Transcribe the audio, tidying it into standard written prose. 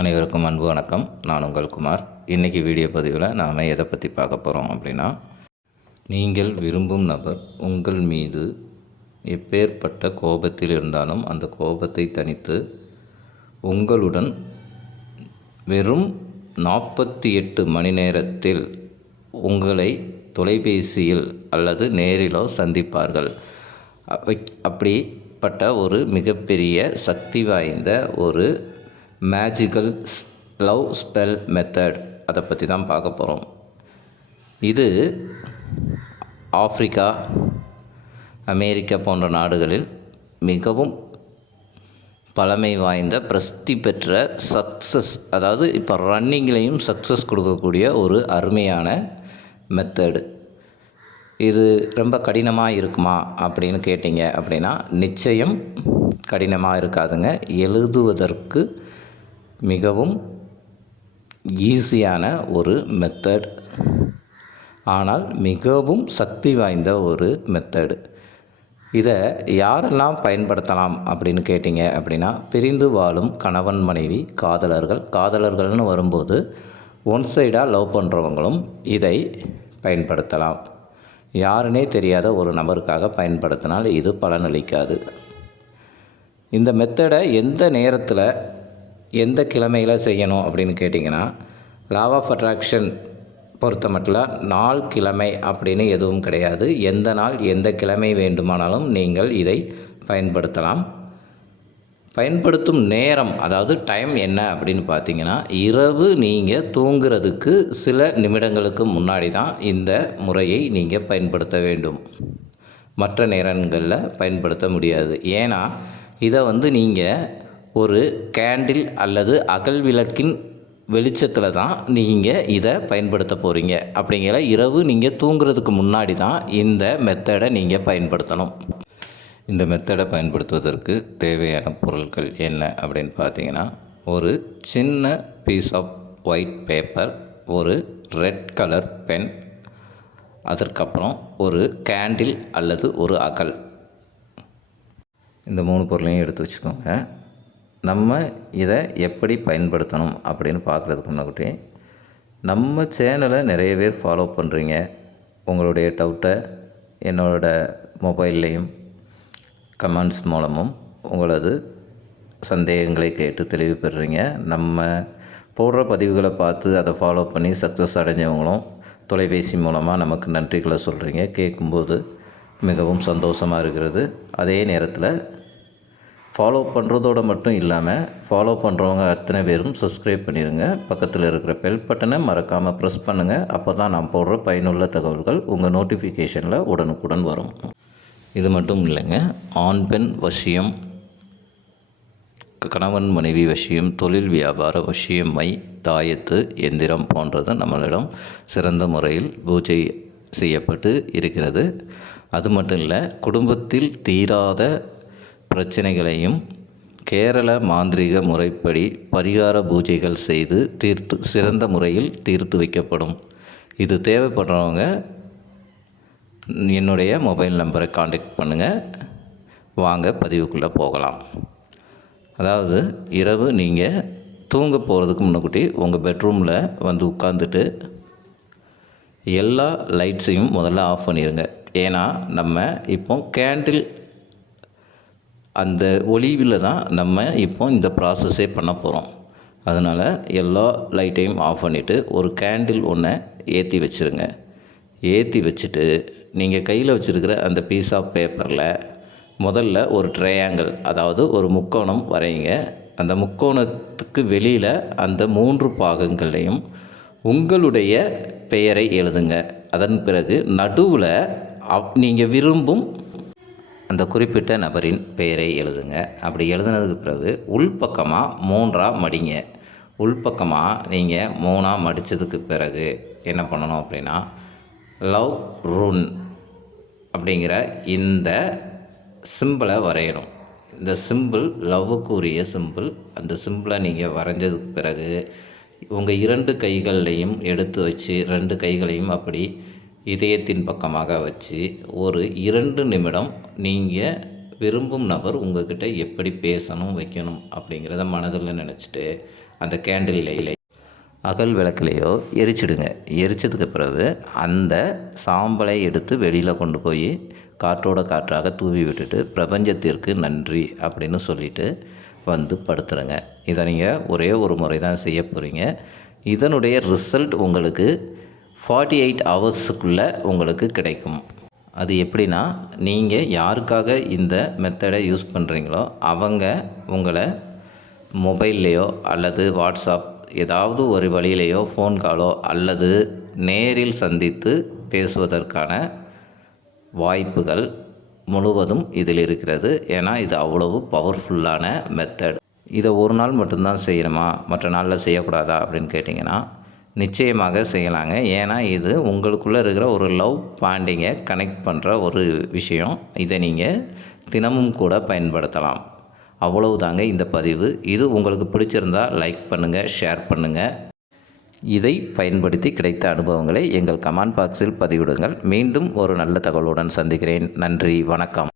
அனைவருக்கும் அன்பு வணக்கம். நான் உங்கள் குமார். இன்றைக்கி வீடியோ பதிவில் நாம் எதை பற்றி பார்க்க போகிறோம் அப்படின்னா, நீங்கள் விரும்பும் நபர் உங்கள் மீது எப்பேற்பட்ட கோபத்தில் இருந்தாலும் அந்த கோபத்தை தணித்து உங்களுடன் வெறும் 48 மணி நேரத்தில் உங்களை தொலைபேசியில் அல்லது நேரிலோ சந்திப்பார்கள். அப்படிப்பட்ட ஒரு மிகப்பெரிய சக்தி வாய்ந்த ஒரு மேஜிக்கல் லவ் ஸ்பெல் மெத்தட், அதை பற்றி தான் பார்க்க போகிறோம். இது ஆப்பிரிக்கா, அமெரிக்கா போன்ற நாடுகளில் மிகவும் பழமை வாய்ந்த பிரசித்தி பெற்ற சக்ஸஸ், அதாவது இப்போ ரன்னிங்லேயும் சக்ஸஸ் கொடுக்கக்கூடிய ஒரு அருமையான மெத்தடு. இது ரொம்ப கடினமாக இருக்குமா அப்படின்னு கேட்டிங்க அப்படின்னா, நிச்சயம் கடினமாக இருக்காதுங்க. எழுதுவதற்கு மிகவும் ஈஸியான ஒரு மெத்தட், ஆனால் மிகவும் சக்தி வாய்ந்த ஒரு மெத்தடு. இதை யாரெல்லாம் பயன்படுத்தலாம் அப்படின்னு கேட்டிங்க அப்படின்னா, பிரிந்து வாழும் கணவன் மனைவி, காதலர்கள்னு வரும்போது ஒன் சைடாக லவ் பண்ணுறவங்களும் இதை பயன்படுத்தலாம். யாருன்னே தெரியாத ஒரு நபருக்காக பயன்படுத்தினால் இது பலனளிக்காது. இந்த மெத்தடை எந்த நேரத்தில் எந்த கிழமையில் செய்யணும் அப்படின்னு கேட்டிங்கன்னா, லா ஆஃப் அட்ராக்ஷன் பொறுத்த மட்டும் நாள் கிழமை அப்படின்னு எதுவும் கிடையாது. எந்த நாள் எந்த கிழமை வேண்டுமானாலும் நீங்கள் இதை பயன்படுத்தலாம். பயன்படுத்தும் நேரம், அதாவது டைம் என்ன அப்படின்னு பார்த்தீங்கன்னா, இரவு நீங்கள் தூங்குறதுக்கு சில நிமிடங்களுக்கு முன்னாடி தான் இந்த முறையை நீங்கள் பயன்படுத்த வேண்டும். மற்ற நேரங்களில் பயன்படுத்த முடியாது. ஏன்னா இதை நீங்கள் ஒரு கேண்டில் அல்லது அகல் விளக்கின் வெளிச்சத்தில் தான் நீங்கள் இதை பயன்படுத்த போகிறீங்க. அப்படிங்கிற இரவு நீங்கள் தூங்குறதுக்கு முன்னாடி தான் இந்த மெத்தடை நீங்கள் பயன்படுத்தணும். இந்த மெத்தடை பயன்படுத்துவதற்கு தேவையான பொருட்கள் என்ன அப்படின்னு பார்த்தீங்கன்னா, ஒரு சின்ன பீஸ் ஆஃப் ஒயிட் பேப்பர், ஒரு ரெட் கலர் பென், அதற்கப்புறம் ஒரு கேண்டில் அல்லது ஒரு அகல். இந்த 3 பொருளையும் எடுத்து வச்சுக்கோங்க. நம்ம இதை எப்படி பயன்படுத்தணும் அப்படின்னு பார்க்குறதுக்கு முன்னாடி, நம்ம சேனலை நிறைய பேர் ஃபாலோ பண்ணுறீங்க. உங்களுடைய டவுட்டை என்னோடய மொபைல்லையும் கமெண்ட்ஸ் மூலமும் உங்களது சந்தேகங்களை கேட்டு தெளிவு பெறுறீங்க. நம்ம போடுற பதிவுகளை பார்த்து அதை ஃபாலோ பண்ணி சக்ஸஸ் அடைஞ்சவங்களும் தொலைபேசி மூலமாக நமக்கு நன்றிகளை சொல்கிறீங்க. கேட்கும்போது மிகவும் சந்தோஷமாக இருக்கிறது. அதே நேரத்தில் ஃபாலோ பண்ணுறதோடு மட்டும் இல்லாமல், ஃபாலோ பண்ணுறவங்க அத்தனை பேரும் சப்ஸ்கிரைப் பண்ணிடுங்க. பக்கத்தில் இருக்கிற பெல் பட்டனை மறக்காமல் ப்ரெஸ் பண்ணுங்கள். அப்போ தான் நான் போடுற பயனுள்ள தகவல்கள் உங்கள் நோட்டிஃபிகேஷனில் உடனுக்குடன் வரும். இது மட்டும் இல்லைங்க, ஆண் பெண் வசியம், கணவன் மனைவி வசியம், தொழில் வியாபார வசியம், மை, தாயத்து, எந்திரம் போன்றது நம்மளிடம் சிறந்த முறையில் பூஜை செய்யப்பட்டு இருக்கிறது. அது மட்டும் இல்லை, குடும்பத்தில் தீராத பிரச்சனைகளையும் கேரள மாந்திரீக முறைப்படி பரிகார பூஜைகள் செய்து சிறந்த முறையில் தீர்த்து வைக்கப்படும். இது தேவைப்படுறவங்க என்னுடைய மொபைல் நம்பரை காண்டாக்ட் பண்ணுங்கள். வாங்க பதிவுக்குள்ளே போகலாம். அதாவது இரவு நீங்கள் தூங்க போகிறதுக்கு முன்னாடி உங்கள் பெட்ரூமில் வந்து உட்காந்துட்டு எல்லா லைட்ஸையும் முதல்ல ஆஃப் பண்ணிடுங்க. ஏன்னா நம்ம இப்போ கேண்டில் அந்த ஒளிவில் தான் நம்ம இப்போ இந்த ப்ராசஸே பண்ண போகிறோம். அதனால் எல்லா லைட்டையும் ஆஃப் பண்ணிவிட்டு ஒரு கேண்டில் ஒன்றை ஏற்றி வச்சுருங்க. ஏற்றி வச்சுட்டு நீங்கள் கையில் வச்சுருக்கிற அந்த பீஸ் ஆஃப் பேப்பரில் முதல்ல ஒரு ட்ரையாங்கிள், அதாவது ஒரு முக்கோணம் வரைங்க. அந்த முக்கோணத்துக்கு வெளியில் அந்த 3 பாகங்களையும் உங்களுடைய பெயரை எழுதுங்க. அதன் பிறகு நடுவில் நீங்கள் விரும்பும் அந்த குறிப்பிட்ட நபரின் பெயரை எழுதுங்க. அப்படி எழுதுனதுக்கு பிறகு உள்பக்கமாக 3ஆக மடிங்க. உள்பக்கமாக நீங்கள் 3ஆக மடித்ததுக்கு பிறகு என்ன பண்ணணும் அப்படின்னா, லவ் ரூன் அப்படிங்கிற இந்த சிம்பிளை வரையணும். இந்த சிம்பிள் லவ்வுக்கு உரிய சிம்பிள். அந்த சிம்பிளை நீங்கள் வரைஞ்சதுக்கு பிறகு உங்கள் 2 கைகள்லையும் எடுத்து வச்சு 2 கைகளையும் அப்படி இதயத்தின் பக்கமாக வச்சு ஒரு 2 நிமிடம் நீங்கள் விரும்பும் நபர் உங்ககிட்ட எப்படி பேசணும் வைக்கணும் அப்படிங்கிறத மனதில் நினச்சிட்டு அந்த கேண்டில்லையிலே அகல் விளக்குலையோ எரிச்சிடுங்க. எரிச்சதுக்கு பிறகு அந்த சாம்பலை எடுத்து வெளியில் கொண்டு போய் காற்றோட காற்றாக தூவி விட்டுட்டு பிரபஞ்சத்திற்கு நன்றி அப்படின்னு சொல்லிவிட்டு வந்து படுத்துருங்க. இதை நீங்கள் ஒரே ஒரு முறை தான் செய்ய போகிறீங்க. இதனுடைய ரிசல்ட் உங்களுக்கு 48 ஹவர்ஸுக்குள்ளே உங்களுக்கு கிடைக்கும். அது எப்படின்னா, நீங்கள் யாருக்காக இந்த மெத்தடை யூஸ் பண்ணுறீங்களோ அவங்க உங்களை மொபைல்லையோ அல்லது வாட்ஸ்அப் ஏதாவது ஒரு வழியிலையோ ஃபோன் காலோ அல்லது நேரில் சந்தித்து பேசுவதற்கான வாய்ப்புகள் முழுவதும் இதில் இருக்கிறது. ஏன்னா இது அவ்வளவு பவர்ஃபுல்லான மெத்தட். இதை ஒரு நாள் மட்டும்தான் செய்யணுமா, மற்ற நாளில் செய்யக்கூடாதா அப்படின்னு கேட்டிங்கன்னா நிச்சயமாக செய்யலாங்க. ஏன்னா இது உங்களுக்குள்ளே இருக்கிற ஒரு லவ் பாண்டிங்கை கனெக்ட் பண்ணுற ஒரு விஷயம். இதை நீங்கள் தினமும் கூட பயன்படுத்தலாம். அவ்வளவுதாங்க இந்த பதிவு. இது உங்களுக்கு பிடிச்சிருந்தால் லைக் பண்ணுங்கள், ஷேர் பண்ணுங்கள். இதை பயன்படுத்தி கிடைத்த அனுபவங்களை எங்கள் கமெண்ட் பாக்ஸில் பதிவிடுங்கள். மீண்டும் ஒரு நல்ல தகவலுடன் சந்திக்கிறேன். நன்றி, வணக்கம்.